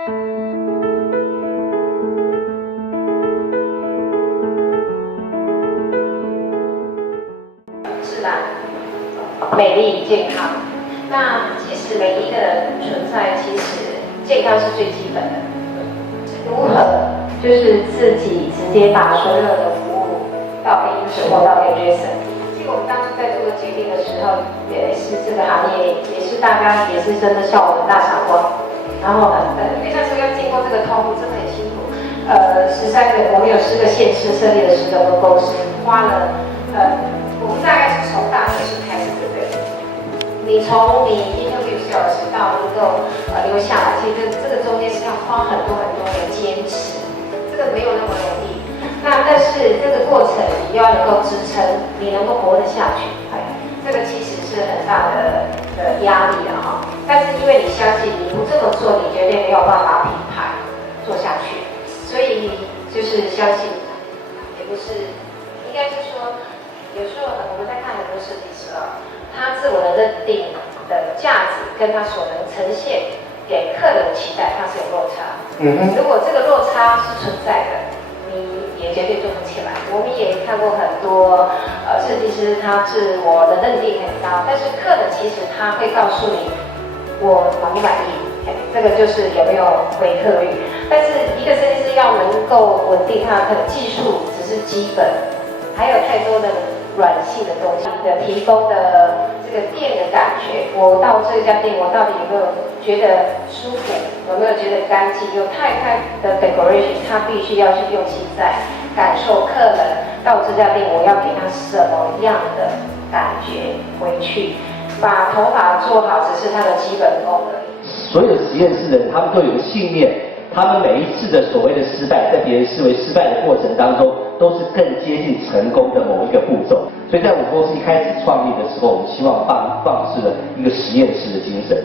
自然、美丽、健康。那其实每一个人存在，其实健康是最基本的。如何就是自己直接把所有的服务到给医生或到给 Jason。其实我们当初在做决定的时候，也是这个行业也是大家也是真的笑我们大傻瓜。然后因为那时候要经过这个通路，真的很辛苦。13个，我们有10个县市设立了10个分公司，花了我们大概是从大学生开始，对不对？你从你 interview skills 到能够留下来，其实这个中间是要花很多的坚持，这个没有那么容易。但是这个过程你要能够支撑，你能够活得下去，这个其实是很大的压力的哈。但是因为你相信，你不这么做，你绝对没有办法品牌做下去，所以就是相信，也不是，应该是说。有时候我们在看很多设计师啊，他自我的认定的价值跟他所能呈现给客人的期待，它是有落差。如果这个落差是存在的，你也绝对做不起来。我们也看过很多设计师，他自我的认定很高，但是客人其实他会告诉你，我满不满意？这个就是有没有回客率。但是一个设计师要能够稳定他的客人，技术只是基本，还有太多的软性的东西的提供的这个店的感觉，我到这家店，我到底有没有觉得舒服？有没有觉得干净？有太的 decoration， 它必须要去用心在感受客人到这家店，我要给他什么样的感觉回去？把头发做好只是他的基本功而已。所有实验室的人，他们都有个信念，他们每一次的所谓的失败，在别人视为失败的过程当中，都是更接近成功的某一个步骤。所以在我们公司一开始创立的时候，我们希望放置了一个实验室的精神。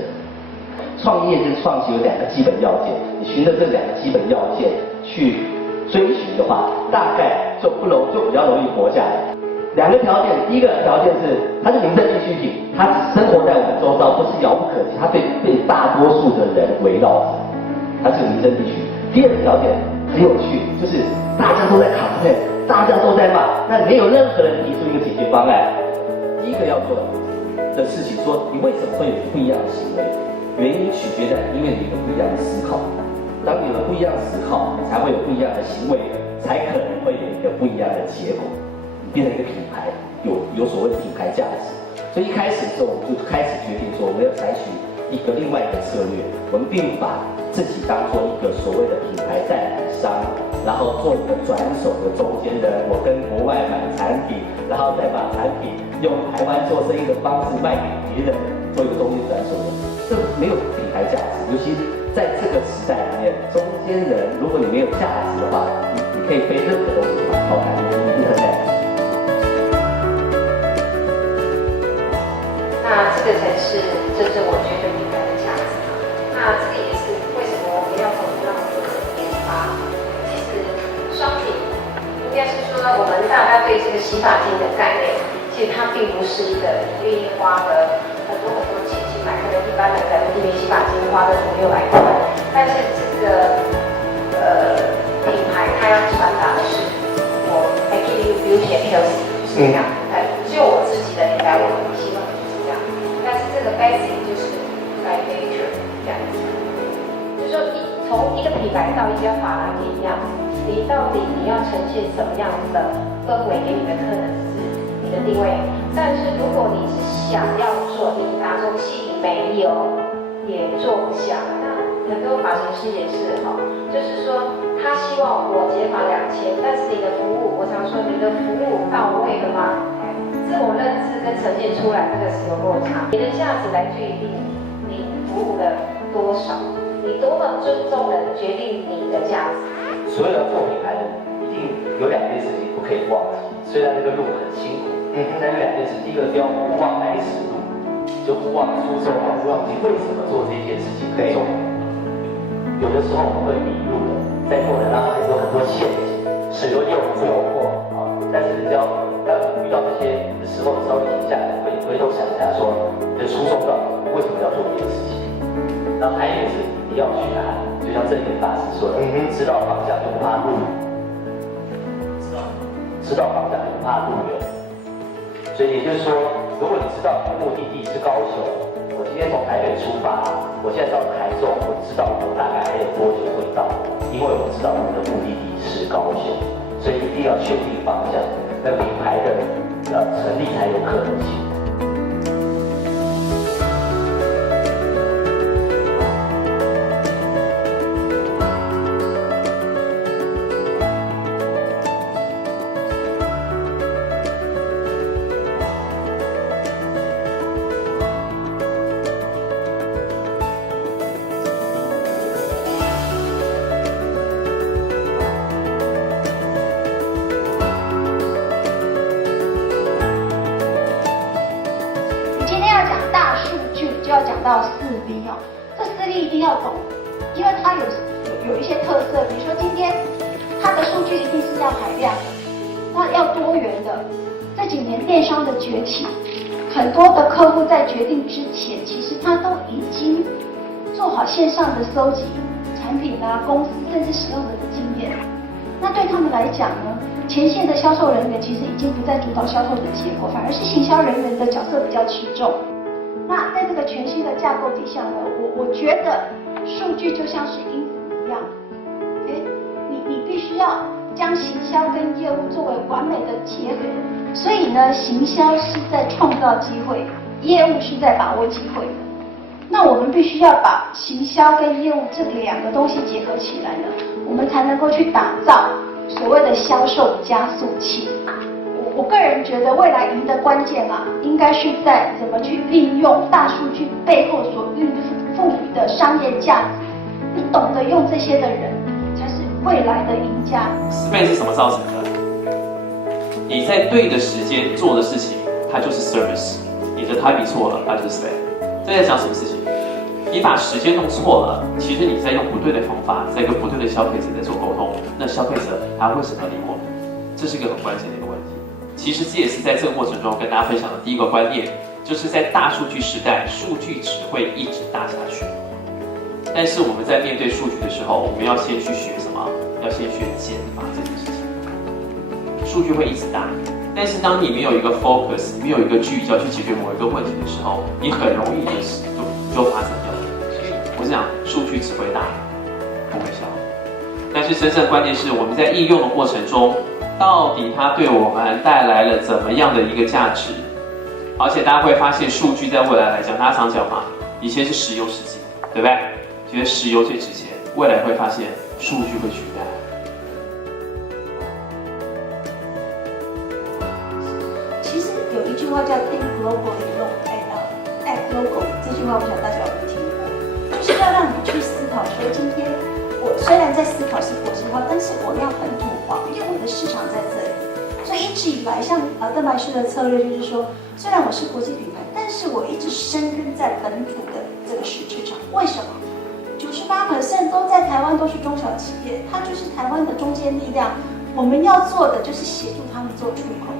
创业跟创新有2个基本要件，你循着这2个基本要件去追寻的话，大概就比较容易活下来。2个条件，第一个条件是它是民生必需品，它只生活在我们周遭，不是遥不可及，它被大多数的人围绕着，它是民生必需。第2个条件很有趣，就是大家都在complain，大家都在骂，但没有任何人提出一个解决方案。第一个要做的事情，说你为什么会有不一样的行为？原因取决在因为你有不一样的思考。当你有了不一样的思考，你才会有不一样的行为，才可能会有一个不一样的结果。你变成一个品牌，有所谓的品牌价值。所以一开始的时候，我们就开始决定说，我们要采取另外一个策略。我们并不把自己当做一个所谓的品牌代理商，然后做一个转手的中间人，我跟国外买产品，然后再把产品用台湾做生意的方式卖给别人，做一个中间转手的，这没有品牌价值。尤其在这个时代里面，中间人如果你没有价值的话，你可以背任何东西把它抛开，你不可能。那这个才是真正我觉得品牌的价值。那这个也是为什么我们要从这样的研发。其实商品应该是说，我们大家对这个洗发精的概念，其实它并不是一个你愿意花的很多钱去买，可能一般人在一瓶洗发精花的500-600块，但是这个品牌它要传达的是我 I give you beauty and health， 就是这样。只有我自己的品牌，我希望就是这样。但是这个 basic 就是 by nature 这样子，就是说从一个品牌到一家法拉利一样，你到底你要呈现什么样的氛围给你的客人是你的定位。但是如果你是想要做，你打中戏没有，也做不下。那很多发型师也是哈，就是说他希望我结发2000，但是你的服务，我常说你的服务到位了吗？自我认知跟呈现出来，这个是有落差。你的价值来决定你服务的多少，你多么尊重人决定你的价值。所有要做品牌的，一定有2件事情不可以忘记。虽然这个路很辛苦，但有2件事，第一个不要勿忘来时路，就勿忘初衷，勿忘你为什么做这件事情很重要。有的时候我们会迷路的，在过程当中有很多陷阱，很多诱惑啊。但是只要当你遇到这些的时候，稍微停下来，回头想一下，说你的初衷到底为什么要做这件事情？然后还有一个是你要血汗，就像正言法师说的，知道方向就不怕路，知道方向就不怕路远。所以也就是说，如果你知道你的目的地是高雄，我今天从台北出发，我现在到台中，我知道我大概还有多久会到，因为我知道我的目的地是高雄，所以一定要确定方向，那品牌的成立才有可能性。要讲到4V 哦，这4V一定要懂，因为它有一些特色，比如说今天它的数据一定是要海量的，那要多元的。这几年电商的崛起，很多的客户在决定之前，其实他都已经做好线上的搜集产品啊、公司甚至使用者的经验。那对他们来讲呢，前线的销售人员其实已经不再主导销售的结果，反而是行销人员的角色比较吃重。那在这个全新的架构底下呢，我觉得数据就像是因子一样，你必须要将行销跟业务作为完美的结合。所以呢，行销是在创造机会，业务是在把握机会的。那我们必须要把行销跟业务这两个东西结合起来呢，我们才能够去打造所谓的销售加速器。我个人觉得未来赢的关键啊，应该是在怎么去运用大数据背后所赋予的商业价值。你懂得用这些的人，才是未来的赢家。Spam 是什么造成的？你在对的时间做的事情，它就是 service。你的 timing 错了，它就是 spam。这在讲什么事情？你把时间弄错了，其实你在用不对的方法，在跟不对的消费者在做沟通，那消费者还为什么理我们？这是一个很关键的一个问题。其实这也是在这个过程中跟大家分享的第一个观念，就是在大数据时代，数据只会一直大下去。但是我们在面对数据的时候，我们要先去学什么？要先学减法这件事情。数据会一直大，但是当你没有一个 focus， 没有一个聚焦去解决某一个问题的时候，你很容易就发生掉。我是讲数据只会大，不会小。但是真正关键是我们在应用的过程中，到底它对我们带来了怎么样的一个价值？而且大家会发现，数据在未来来讲，大家常讲嘛，以前是石油世纪，对不对？觉得石油最值钱，未来会发现数据会取代。其实有一句话叫 Think globally, act local， 这句话不晓得大家有没有听过？就是要让你去思考说，今天我虽然在思考是国际化，但是我要本土化，因为我的市场在这里。所以一直以来，像邓白氏的策略就是说，虽然我是国际品牌，但是我一直深耕在本土的这个市场。为什么？98% 都在台湾，都是中小企业，它就是台湾的中坚力量。我们要做的就是协助他们做出口，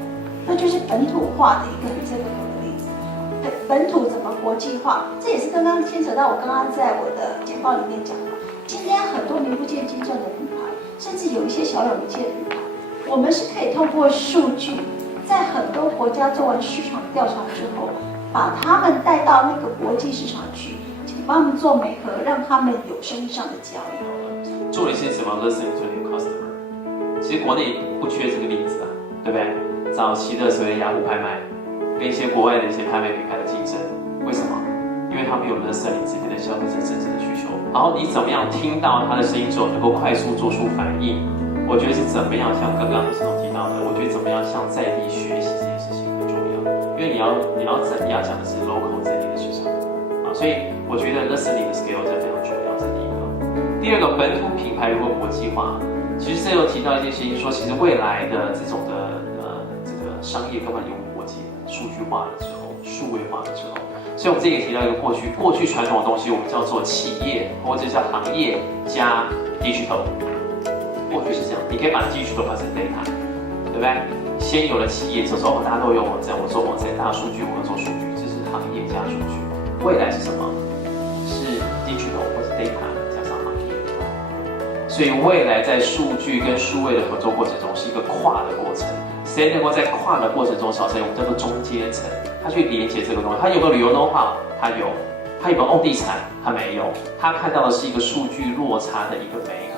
那就是本土化的一个很这个好的例子。本土怎么国际化？这也是刚刚牵扯到我刚刚在我的简报里面讲的。今天很多名不见经传的品牌，甚至有一些小有名气的品牌，我们是可以透过数据，在很多国家做完市场调查之后，把他们带到那个国际市场去，帮他们做媒合，让他们有生意上的交易。重点是什么 ？Listen to the customer。其实国内不缺这个例子啊，对不对？早期的所谓的雅虎拍卖，跟一些国外的一些拍卖品牌的竞争，为什么？因为他们有 listening 这边的消费者真正的需求。然后你怎么样听到他的声音之后，能够快速做出反应？我觉得是怎么样，像刚刚李总提到的，我觉得怎么样向在地学习这件事情很重要，因为你要讲的是 local 在地的市场啊，所以我觉得 listening 的 skill 这非常重要，这第一个。第二个，本土品牌如果国际化，其实这又提到一件事情，说其实未来的这种的这个商业根本用国际数据化了之后，数位化了之后，所以我们这里也提到一个过去传统的东西，我们叫做企业或者叫行业加 digital。过去是这样，你可以把digital换成 data， 对不对？先有了企业之后，大家都有网站，我做网站，大数据，我做数据，这是行业加数据。未来是什么？是 digital 或者 data 加上行业。所以未来在数据跟数位的合作过程中是一个跨的过程。谁能够在跨的过程中小成我们叫做中阶层，他去连接这个东西，他有没有旅游 know-how？ 他有，他有没有地产？他没有，他看到的是一个数据落差的一个美感。